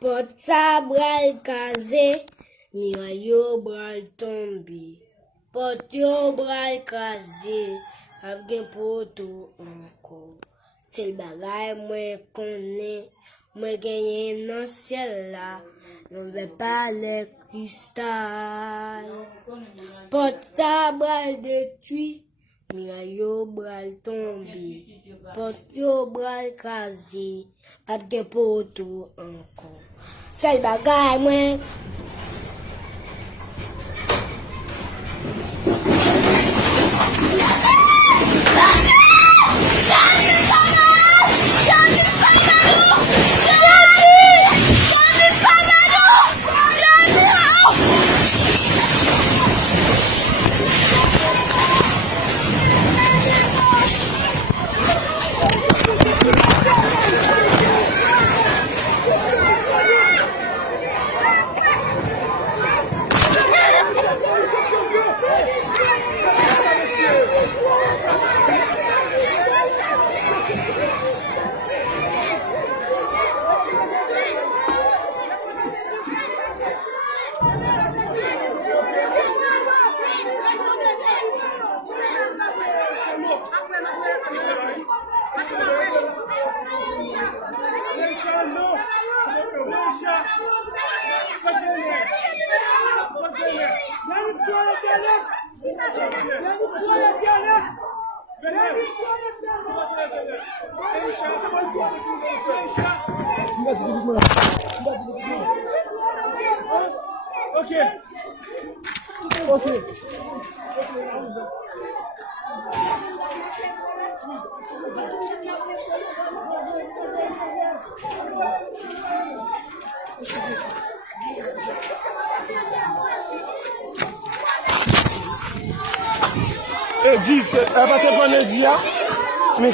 Porte sa bral kaze, miray yo bral tombe. Porte yo bral kaze, ap gen poto anko. C'est le bagay mwen konnen, mwen genyen nan ciel la, non ve pa le cristal. Porte sa bral detui, miray yo bral tombe. Porte yo bral kaze, ap gen poto anko. C'est le bagay mwen. Dis, elle va te prendre le dia, mais